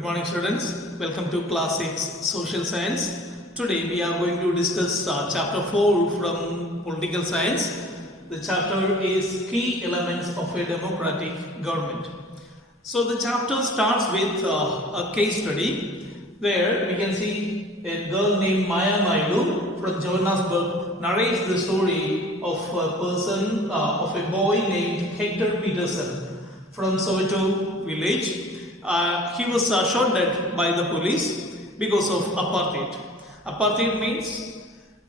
Good morning, students. Welcome to Class 6 Social Science. Today we are going to discuss Chapter 4 from Political Science. The chapter is Key Elements of a Democratic Government. So the chapter starts with a case study where we can see a girl named Maya Mailu from Johannesburg narrates the story of a boy named Hector Peterson from Soweto village. He was shot dead by the police because of apartheid. Apartheid means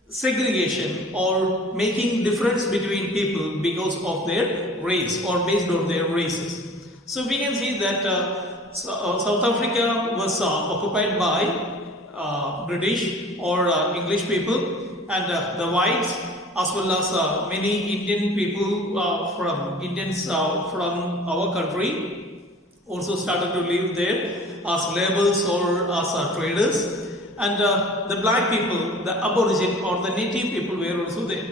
segregation or making difference between people because of their race or based on their races. So we can see that South Africa was occupied by British or English people, and the whites as well as many Indian people from our country also started to live there as laborers or as traders, and the black people, the aborigine or the native people were also there.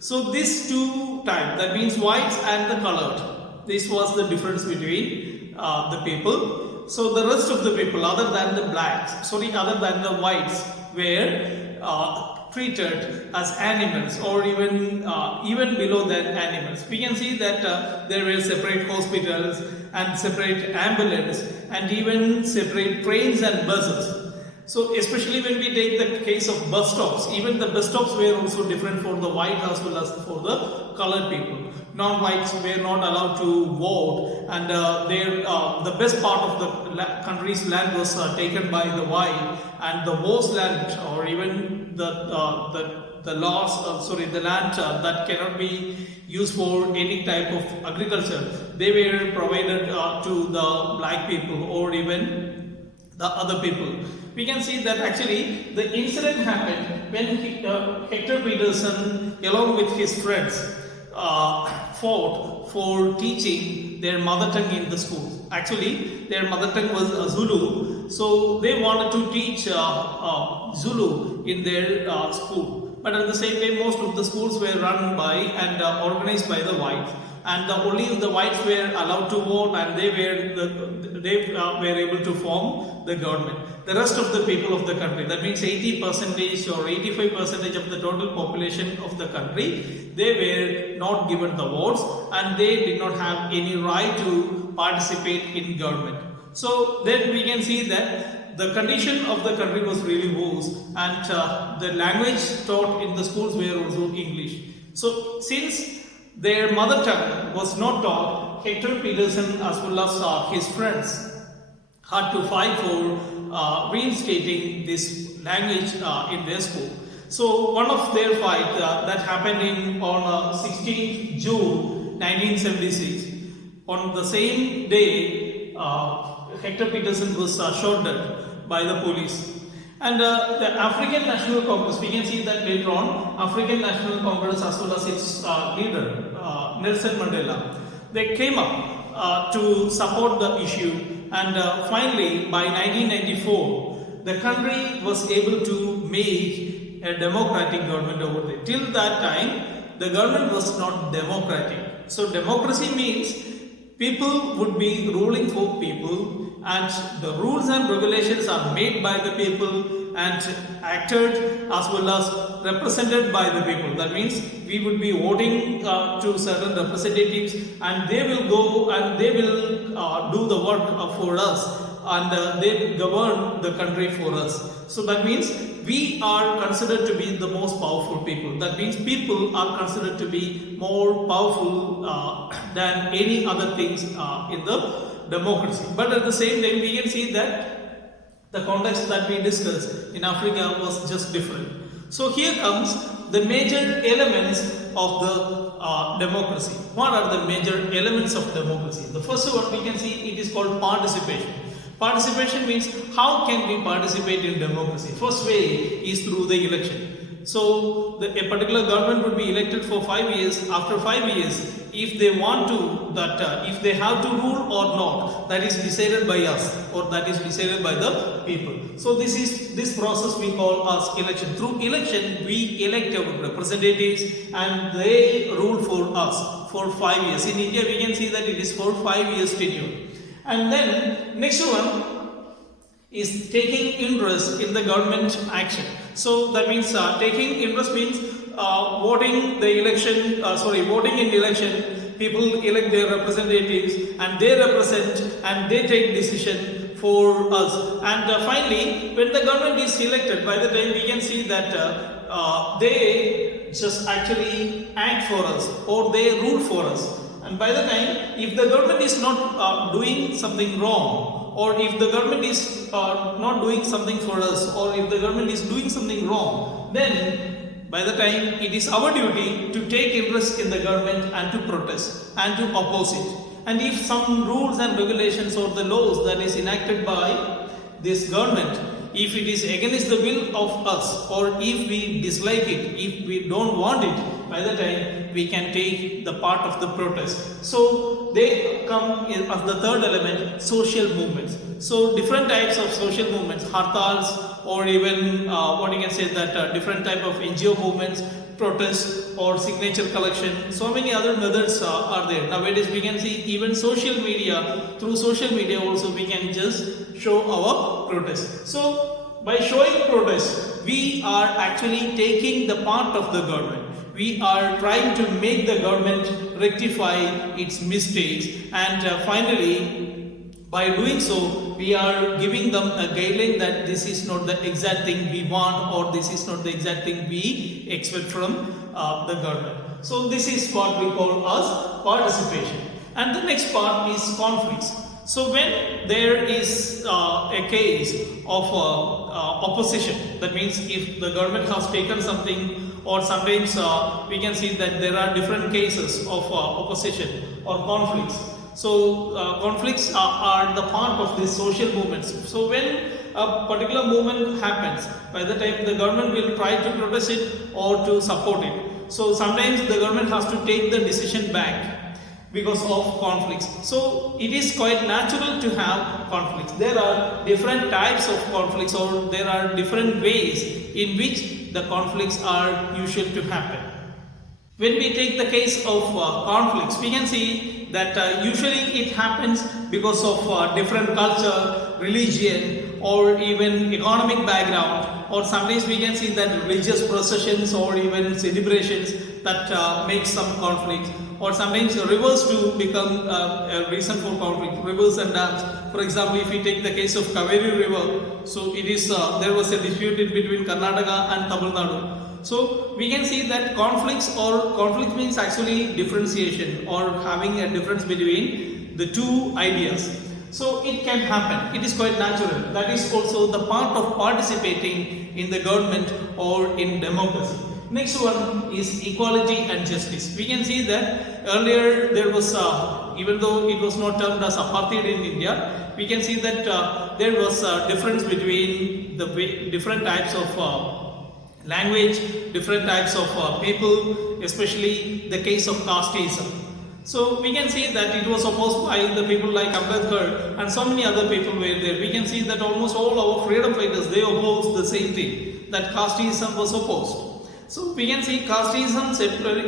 So these two types, that means whites and the colored, this was the difference between the people. So the rest of the people other than the whites were treated as animals or even below than animals. We can see that there were separate hospitals and separate ambulance and even separate trains and buses. So especially when we take the case of bus stops, even the bus stops were also different for the white as well as for the colored people. Non-whites were not allowed to vote, and the best part of the country's land was taken by the white, and the worst land or even the land that cannot be used for any type of agriculture, they were provided to the black people or even the other people. We can see that actually the incident happened when Hector Peterson along with his friends fought for teaching their mother tongue in the school. Actually their mother tongue was Zulu, so they wanted to teach Zulu in their school. But at the same time, most of the schools were run by and organized by the whites, and only the whites were allowed to vote, and they were able to form the government. The rest of the people of the country, that means 80% or 85% of the total population of the country, they were not given the votes and they did not have any right to participate in government. So then we can see that the condition of the country was really worse, and the language taught in the schools were also English. So since their mother tongue was not taught, Hector Peterson as well as his friends had to fight for reinstating this language in their school. So one of their fight that happened on 16th June 1976, on the same day Hector Peterson was shot dead by the police. And the African National Congress, we can see that later on, African National Congress as well as its leader Nelson Mandela, they came up to support the issue, and finally by 1994 the country was able to make a democratic government over there. Till that time the government was not democratic. So democracy means people would be ruling for people, and the rules and regulations are made by the people and acted as well as represented by the people. That means we would be voting to certain representatives, and they will go and they will do the work for us, and they govern the country for us. So that means we are considered to be the most powerful people. That means people are considered to be more powerful than any other things in the democracy. But at the same time, we can see that the context that we discussed in Africa was just different. So here comes the major elements of the democracy. What are the major elements of democracy? The first one we can see, it is called participation. Participation means how can we participate in democracy? First way is through the election. So a particular government would be elected for 5 years. After 5 years, if they want to, if they have to rule or not, that is decided by us, or that is decided by the people. So this process we call as election. Through election we elect our representatives and they rule for us for 5 years. In India we can see that it is for 5 years tenure. And then next one, is taking interest in the government action. So that means taking interest means voting the election, voting in election. People elect their representatives and they represent and they take decision for us. And finally, when the government is elected, by the time we can see that they just actually act for us or they rule for us. And by the time, if the government is not doing something wrong, or if the government is not doing something for us, or if the government is doing something wrong, then by the time it is our duty to take interest in the government and to protest and to oppose it. And if some rules and regulations or the laws that is enacted by this government, if it is against the will of us, or if we dislike it, if we don't want it, by the time we can take the part of the protest. So they come as the third element, social movements. So different types of social movements, hartals, or even what you can say that different type of NGO movements, protests or signature collection. So many other methods are there. Nowadays we can see even social media, through social media also we can just show our protest. So by showing protest, we are actually taking the part of the government. We are trying to make the government rectify its mistakes, and finally, by doing so, we are giving them a guideline that this is not the exact thing we want, or this is not the exact thing we expect from the government. So this is what we call as participation. And the next part is conflicts. So when there is a case of opposition, that means if the government has taken something, or sometimes we can see that there are different cases of opposition or conflicts. So conflicts are the part of these social movements. So when a particular movement happens, by the time the government will try to protest it or to support it. So sometimes the government has to take the decision back because of conflicts. So it is quite natural to have conflicts. There are different types of conflicts, or there are different ways in which the conflicts are usual to happen. When we take the case of conflicts, we can see that usually it happens because of different culture, religion, or even economic background, or sometimes we can see that religious processions or even celebrations that make some conflicts, or sometimes rivers to become a reason for conflict, rivers and dams. For example, if we take the case of Kaveri river, so it is there was a dispute in between Karnataka and Tamil Nadu. So we can see that conflict means actually differentiation, or having a difference between the two ideas. So it can happen, it is quite natural. That is also the part of participating in the government or in democracy. Next one is equality and justice. We can see that earlier there was, even though it was not termed as apartheid in India, we can see that there was a difference between the different types of language, different types of people, especially the case of casteism. So we can see that it was opposed by the people like Ambedkar and so many other people were there. We can see that almost all our freedom fighters, they opposed the same thing, that casteism was opposed. So we can see casteism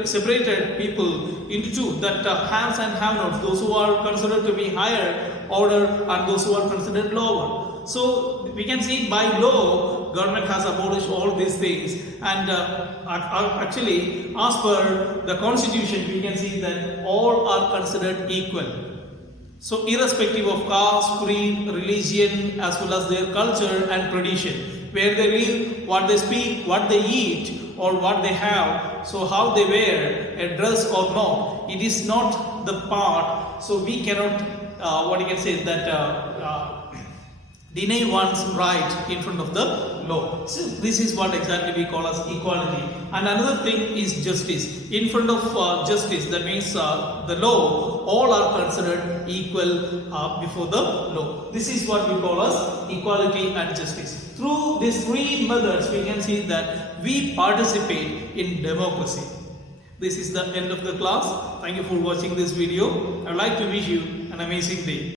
separated people into two, that haves and have-nots, those who are considered to be higher order and those who are considered lower. So we can see by law, government has abolished all these things, and actually as per the constitution, we can see that all are considered equal. So irrespective of caste, creed, religion, as well as their culture and tradition, where they live, what they speak, what they eat, or what they have, so how they wear a dress or not, it is not the part. So we cannot what you can say that deny one's right in front of the law. So this is what exactly we call as equality. And another thing is justice. In front of justice, that means the law, all are considered equal before the law. This is what we call as equality and justice. Through these three methods, we can see that we participate in democracy. This is the end of the class. Thank you for watching this video. I would like to wish you an amazing day.